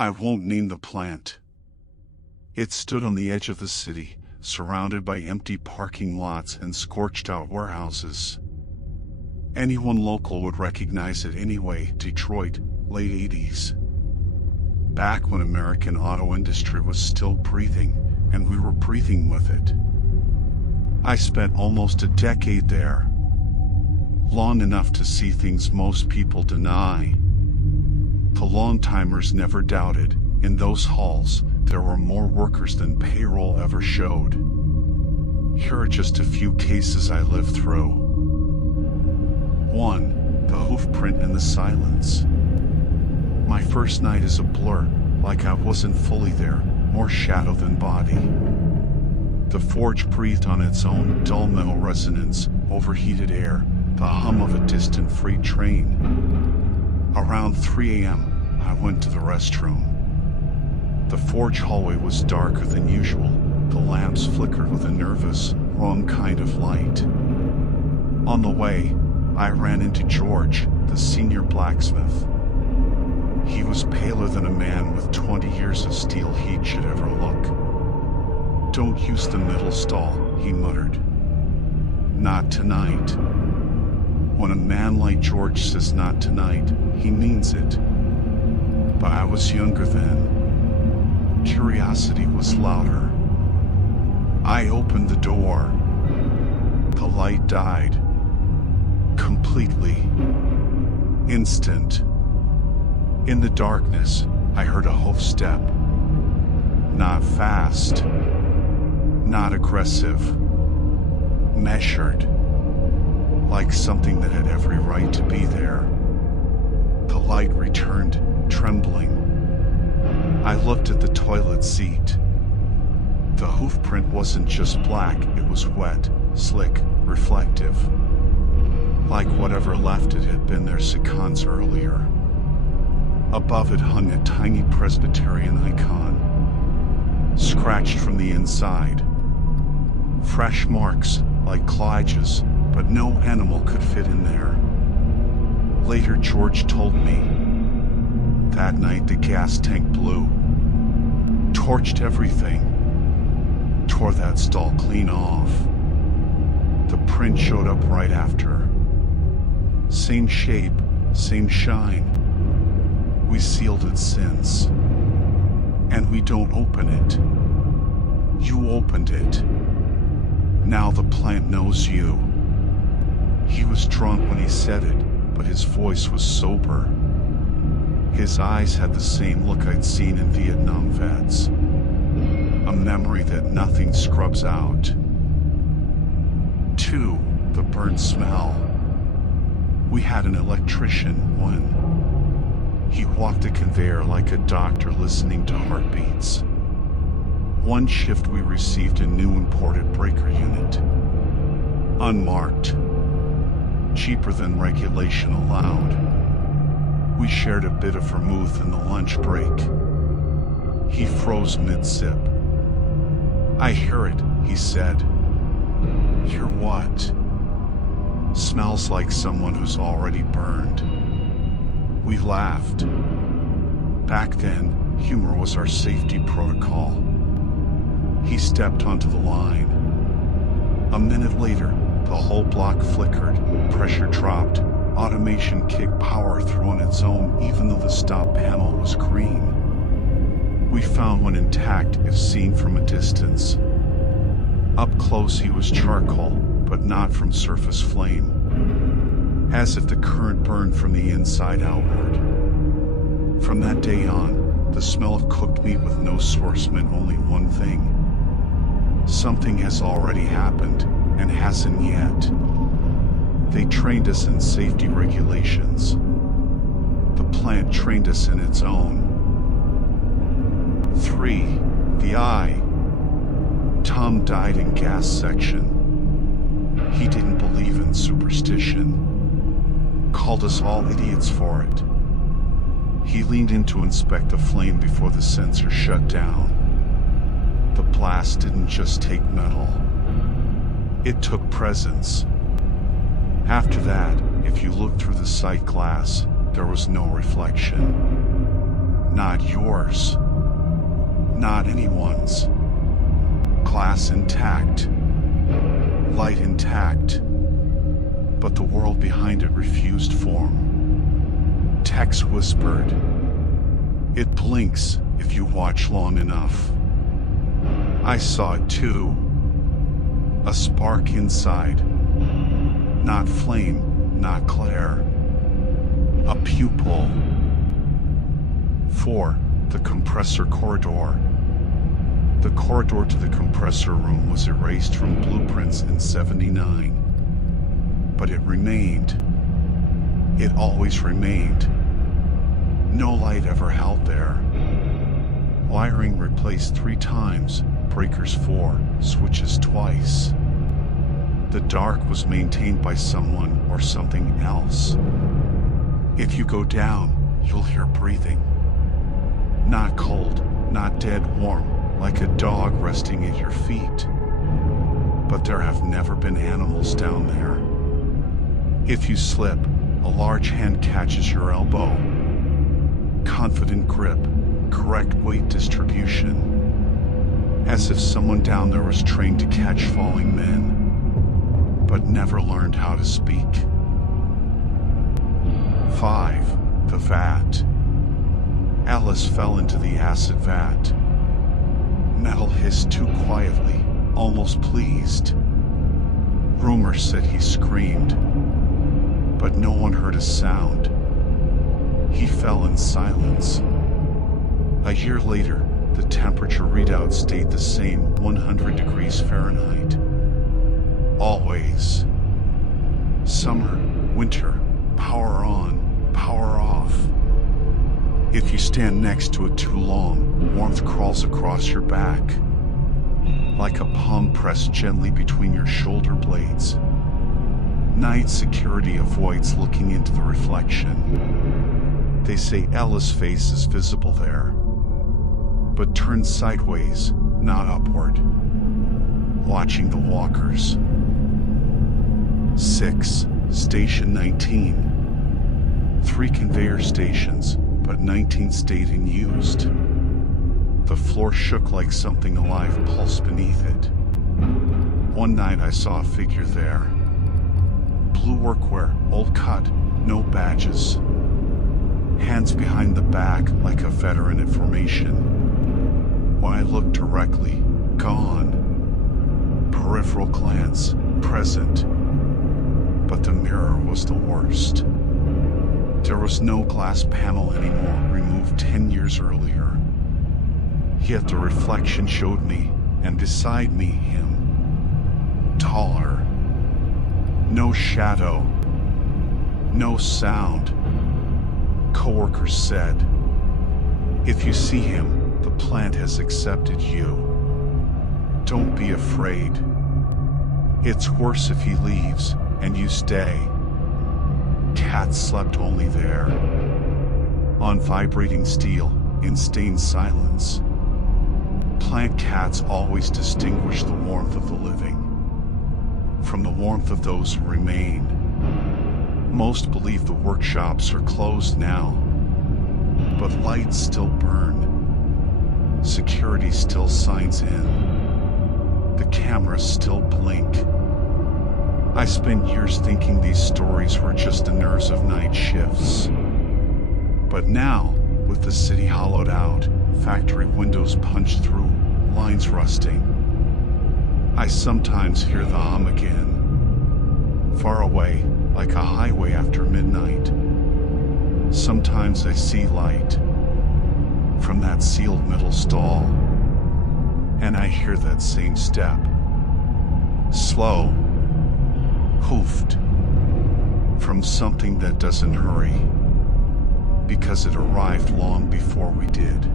I won't name the plant. It stood on the edge of the city, surrounded by empty parking lots and scorched-out warehouses. Anyone local would recognize it anyway. Detroit, late 80s. Back when American auto industry was still breathing, and we were breathing with it. I spent almost a decade there. Long enough to see things most people deny. The long-timers never doubted, in those halls, there were more workers than payroll ever showed. Here are just a few cases I lived through. 1. The hoof print in the silence. My first night is a blur, like I wasn't fully there, more shadow than body. The forge breathed on its own dull metal resonance, overheated air, the hum of a distant freight train. Around 3 a.m., I went to the restroom. The forge hallway was darker than usual. The lamps flickered with a nervous, wrong kind of light. On the way, I ran into George, the senior blacksmith. He was paler than a man with 20 years of steel heat should ever look. "Don't use the middle stall," he muttered. "Not tonight." When a man like George says not tonight, he means it. But I was younger then. Curiosity was louder. I opened the door. The light died. Completely. Instant. In the darkness, I heard a hoof step. Not fast. Not aggressive. Measured. Like something that had every right to be there. The light returned, trembling. I looked at the toilet seat. The hoof print wasn't just black, it was wet, slick, reflective. Like whatever left it had been there seconds earlier. Above it hung a tiny Presbyterian icon. Scratched from the inside. Fresh marks, like claw edges, but no animal could fit in there. Later George told me. That night the gas tank blew. Torched everything. Tore that stall clean off. The print showed up right after. Same shape, same shine. We sealed it since. And we don't open it. You opened it. Now the plant knows you. He was drunk when he said it, but his voice was sober. His eyes had the same look I'd seen in Vietnam vets. A memory that nothing scrubs out. 2. The burnt smell. We had an electrician when he walked a conveyor like a doctor listening to heartbeats. One shift we received a new imported breaker unit. Unmarked. Cheaper than regulation allowed. We shared a bit of vermouth in the lunch break. He froze mid-sip. "I hear it," he said. "Hear what?" "Smells like someone who's already burned." We laughed. Back then, humor was our safety protocol. He stepped onto the line. A minute later, the whole block flickered, pressure dropped, automation kicked power through on its own even though the stop panel was green. We found one intact if seen from a distance. Up close he was charcoal, but not from surface flame. As if the current burned from the inside outward. From that day on, the smell of cooked meat with no source meant only one thing. Something has already happened, and hasn't yet. They trained us in safety regulations. The plant trained us in its own. 3. The eye. Tom died in gas section. He didn't believe in superstition. Called us all idiots for it. He leaned in to inspect the flame before the sensor shut down. The blast didn't just take metal. It took presence. After that, if you looked through the sight glass, there was no reflection. Not yours. Not anyone's. Glass intact. Light intact. But the world behind it refused form. Text whispered. It blinks if you watch long enough. I saw it too. A spark inside. Not flame, not glare. A pupil. 4. The compressor corridor. The corridor to the compressor room was erased from blueprints in '79. But it remained. It always remained. No light ever held there. Wiring replaced 3 times, breakers 4, switches twice. The dark was maintained by someone or something else. If you go down, you'll hear breathing. Not cold, not dead warm, like a dog resting at your feet. But there have never been animals down there. If you slip, a large hand catches your elbow. Confident grip, correct weight distribution. As if someone down there was trained to catch falling men, but never learned how to speak. 5. The vat. Alice fell into the acid vat. Metal hissed too quietly, almost pleased. Rumors said he screamed, but no one heard a sound. He fell in silence. A year later, the temperature readout stayed the same, 100 degrees Fahrenheit. Always. Summer, winter, power on, power off. If you stand next to it too long, warmth crawls across your back, like a palm pressed gently between your shoulder blades. Night security avoids looking into the reflection. They say Ella's face is visible there, but turned sideways, not upward, watching the walkers. 6. Station 19. 3 conveyor stations, but 19 stayed unused. The floor shook like something alive pulsed beneath it. One night I saw a figure there. Blue workwear, old cut, no badges. Hands behind the back like a veteran in formation. When I looked directly, gone. Peripheral glance, present. But the mirror was the worst. There was no glass panel anymore, removed 10 years earlier. Yet the reflection showed me, and beside me him. Taller. No shadow. No sound. Coworkers said, if you see him, the plant has accepted you. Don't be afraid. It's worse if he leaves, and you stay. Cats slept only there. On vibrating steel, in stained silence. Plant cats always distinguish the warmth of the living from the warmth of those who remain. Most believe the workshops are closed now, but lights still burn. Security still signs in. The cameras still blink. I spent years thinking these stories were just the nerves of night shifts. But now, with the city hollowed out, factory windows punched through, lines rusting, I sometimes hear the hum again. Far away, like a highway after midnight. Sometimes I see light from that sealed metal stall, and I hear that same step. Slow, hoofed, from something that doesn't hurry, because it arrived long before we did.